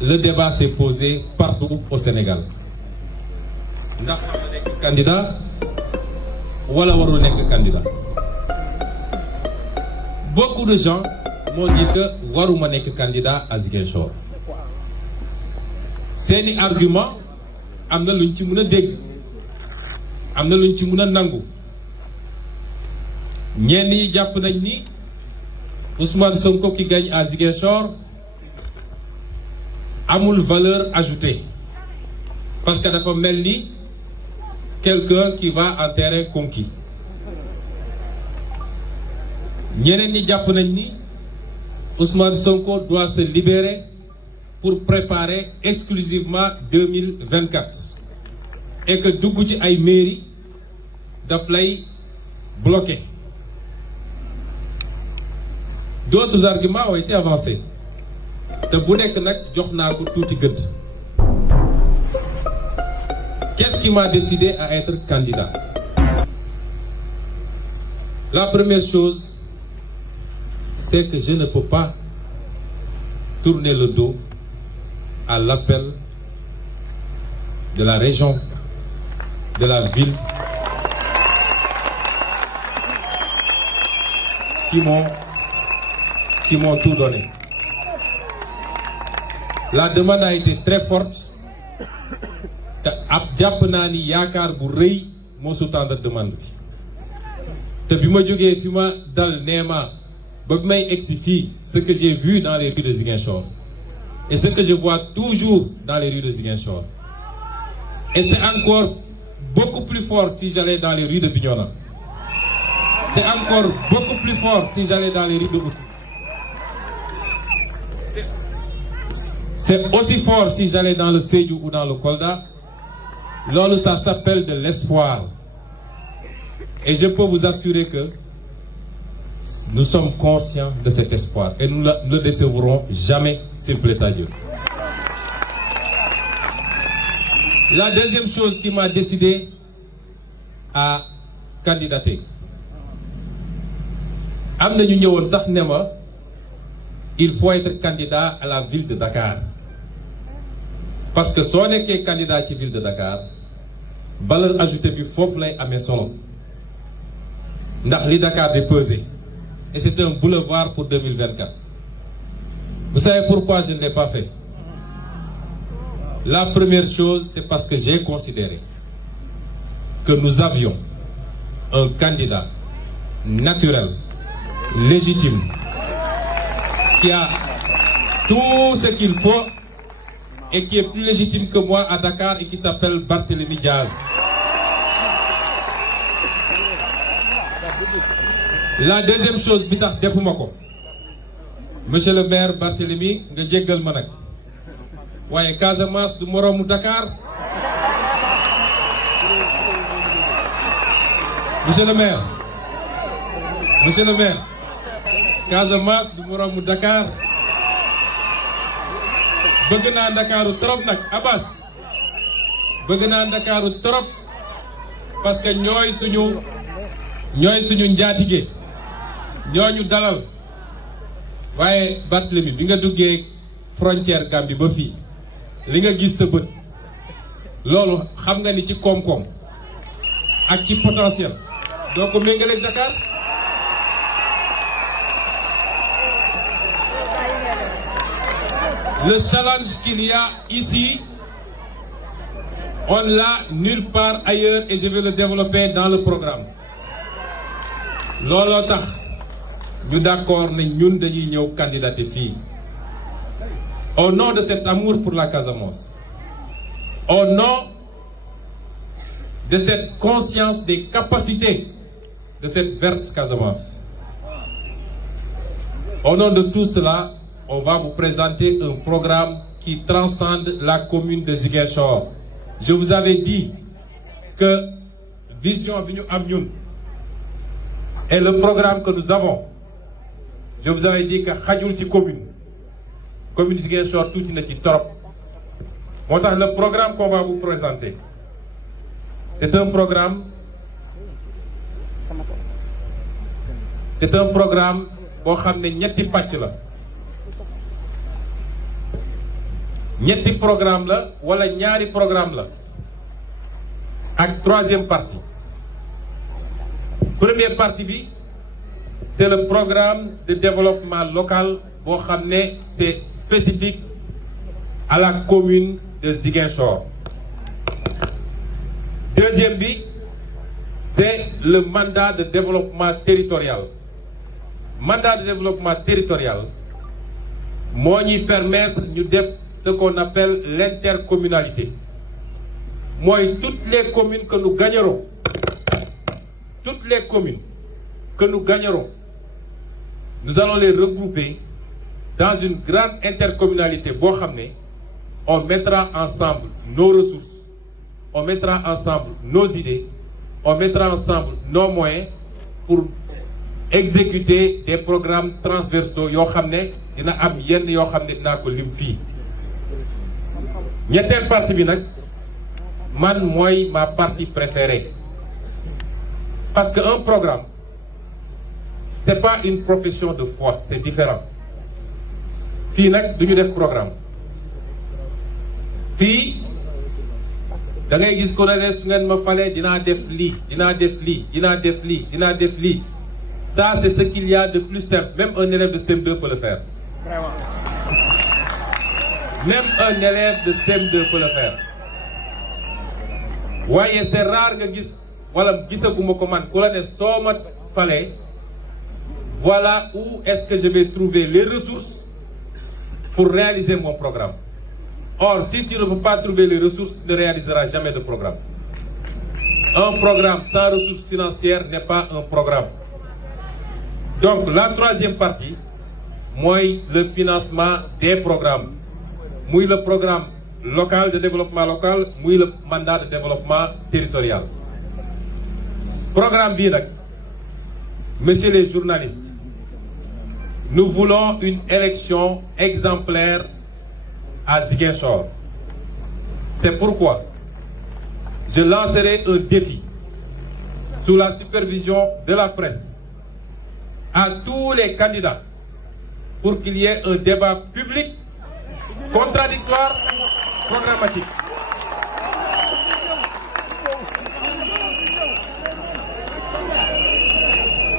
le débat s'est posé partout au Sénégal ndax war na nekk candidat wala warul nekk candidat. Beaucoup de gens m'ont dit que waruma nekk candidat à Ziguinchor. Seeni argument am na luñ ci mën a dégg am na luñ ci mën a nangu ñenn yi jàpp nañ ni Ousmane Sonko qui gagne à Ziguinchor amul valeur ajoutée parce que dafa mel ni quelqu'un qui va en terrain conquis. ñeneen ñi jàpp nañ ni Ousmane Sonko doit se libérer pour préparer exclusivement 2024 et que dugg ci ay mairie daf lay bloquer. D'autres arguments ont été avancés te bu nekk nag jox naa ko tuuti gëdd. Qu'est-ce qui m'a décidé à être candidat? La première chose, c'est que je ne peux pas tourner le dos à l'appel de la région, de la ville, qui m'ont tout donné. La demande a été très forte te ab jàpp naa ni yaakaar bu rëy moo sous-tendre demande bi te bi ma jógee fi ma dal neema ba bi may egsi fii ce que j'ai vu dans les rues de Ziguinchor et ce que je vois toujours dans les rues de Ziguinchor, et c'est encore beaucoup plus fort si j'allais dans les rues de Bignona, c'est encore beaucoup plus fort si j'allais dans les rues de Oussouye, c'est aussi fort si j'allais dans le Sédhiou ou dans le Kolda. Loolu, ça s'appelle de l'espoir, et je peux vous assurer que nous sommes conscients de cet espoir et nous ne le décevrons jamais, s'il plaît à Dieu. La deuxième chose qui m'a décidé à candidater, am na ñu ñëwoon sax ne ma il faut être candidat à la ville de Dakar parce que soo nekkee candidat ci ville de Dakar valeur ajoutée bi foofu lay amee solo ndax li Dakar di peser. Et c'est un boulevard pour 2024. Vous savez pourquoi je ne l'ai pas fait? La première chose, c'est parce que j'ai considéré que nous avions un candidat naturel, légitime, qui a tout ce qu'il faut et qui est plus légitime que moi à Dakar et qui s'appelle Barthélémy Diaz. La deuxième chose bi tax defuma ko, monsieur le maire Barthélémy nga jéggal ma nag waaye Casamance du moroomu Dakar. Monsieur le maire Casamance du moroomu Dakar. Bëgg naa Ndakaaru trop nag Abbas, bëgg naa Ndakaaru trop parce que ñooy suñu njaatige, ñooñu dalal. Waaye Barthélémy bi nga duggee frontière Gambie ba fii li nga gis sa bët loolu xam nga ni ci koom-koom ak ci potentiel doo ko méngaleeg Dakar. Le challenge qu'il y a ici, on l'a nulle part ailleurs et je vais le développer dans le programme. Looloo tax ñu d'accord ne ñun dañuy ñëw candidater fii au nom de cet amour pour la Casamance, au nom de cette conscience des capacités de cette verte Casamance. Au nom de tout cela, on va vous présenter un programme qui transcende la commune de Ziguinchor. Je vous avais dit que vision bi ñu am ñun et le programme que nous avons, je vous avais dit que xajul ci commune Ziguinchor tuuti na ci trop. Moo tax le programme qu'on va vous présenter, c'est un programme boo xam ne ñetti pàcc la. ñetti programme la wala ñaari programme la ak troisième partie. Première partie bi c'est le programme de développement local boo xam ne c'est spécifique à la commune de Ziguinchor. Deuxième bi c'est le mandat de développement territorial. Mandat de développement territorial moo ñuy permettre ñu def ce qu'on appelle l'intercommunalité. Mooy toutes les communes que nous gagnerons, toutes les communes que nous gagnerons, nous allons les regrouper dans une grande intercommunalité boo xam ne on mettra ensemble nos ressources, on mettra ensemble nos idées, on mettra ensemble nos moyens pour exécuter des programmes transversaux yoo xam ne dina am yenn yoo xam ne dinaa ko lim fii. Ñetteel partie bi nag man mooy ma partie préférée parce que un programme c'est pas une profession de foi, c'est différent. Fii nag duñu def programme fii da ngay gis ko ne su ngeen ma falee dinaa def lii dinaa def lii dinaa def lii dinaa def lii. Ça c'est ce qu'il y a de plus simple. Même un élève de CM2 peut le faire. Vraiment. Même un élève de CM2 peut le faire. Waaye c'est rare nga gis wala gisaguma ko man ku la ne soo ma falee voilà où est-ce que je vais trouver les ressources pour réaliser mon programme. Or, si tu ne peux pas trouver les ressources, tu ne réaliseras jamais de programme. Un programme sans ressources financières n'est pas un programme. Donc, la troisième partie, mooy le financement des programmes. Muy le programme local de développement local, muy le mandat de développement territorial. Programme bii nag, messieurs les journalistes, nous voulons une élection exemplaire à Ziguinchor. C'est pourquoi je lancerai un défi sous la supervision de la presse à tous les candidats pour qu'il y ait un débat public, contradictoire, programmatique.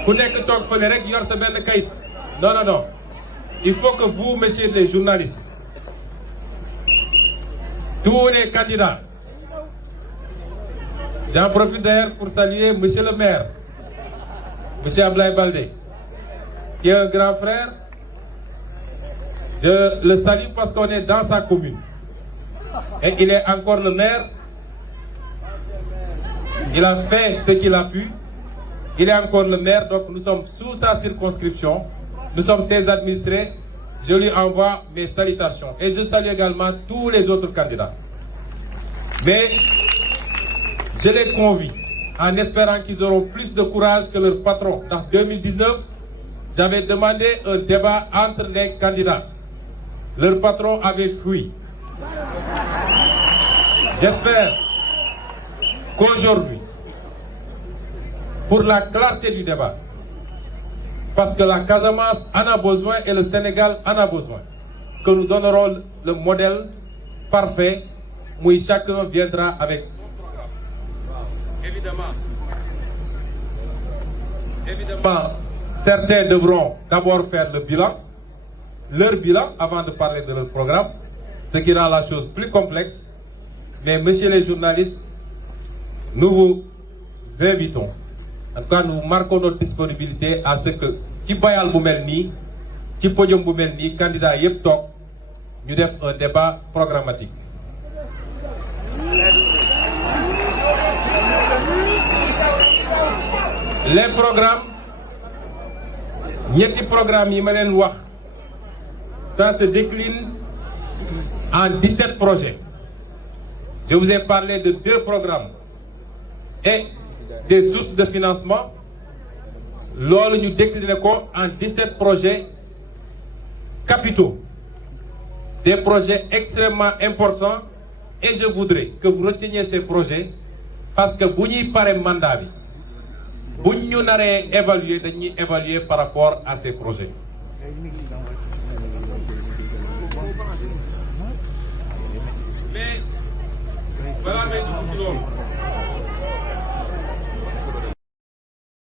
Ku nekk toog fële rek yor sa benn kayit. Non, non, non. Il faut que vous, messieurs les journalistes, tous les candidats, j'en profite d'ailleurs pour saluer monsieur le maire, monsieur Ablaye Baldé, qui est un grand frère. Je le salue parce qu'on est dans sa commune. Et il est encore le maire. Il a fait ce qu'il a pu. Il est encore le maire, donc nous sommes sous sa circonscription. Nous sommes ses administrés. Je lui envoie mes salutations. Et je salue également tous les autres candidats. Mais je les convie, en espérant qu'ils auront plus de courage que leur patron. En 2019, j'avais demandé un débat entre les candidats. Leur patron avait fui. J'espère qu'aujourd'hui, pour la clarté du débat, parce que la Casamance en a besoin et le Sénégal en a besoin, que nous donnerons le modèle parfait où chacun viendra avec son programme. Évidemment, certains devront d'abord faire le bilan, leur bilan, avant de parler de leur programme, ce qui rend la chose plus complexe. Mais, messieurs les journalistes, nous vous invitons, en tout cas nous marquons notre disponibilité à ce que ci bayal bu mel nii ci podium bu mel nii candidat yëpp toog ñu def un débat programmatique. Les programmes, ñetti programmes yi ma leen wax, ça se décline en 17 projets. Je vous ai parlé de 2 programmes et des sources de financement. Loolu ñu décliné ko en 17 projets capitaux, des projets extrêmement importants, et je voudrais que vous reteniez ces projets parce que bu ñuy pare mandat bi bu ñu naree évaluer dañuy évaluer par rapport à ces projets. balaa may dugg ci loolu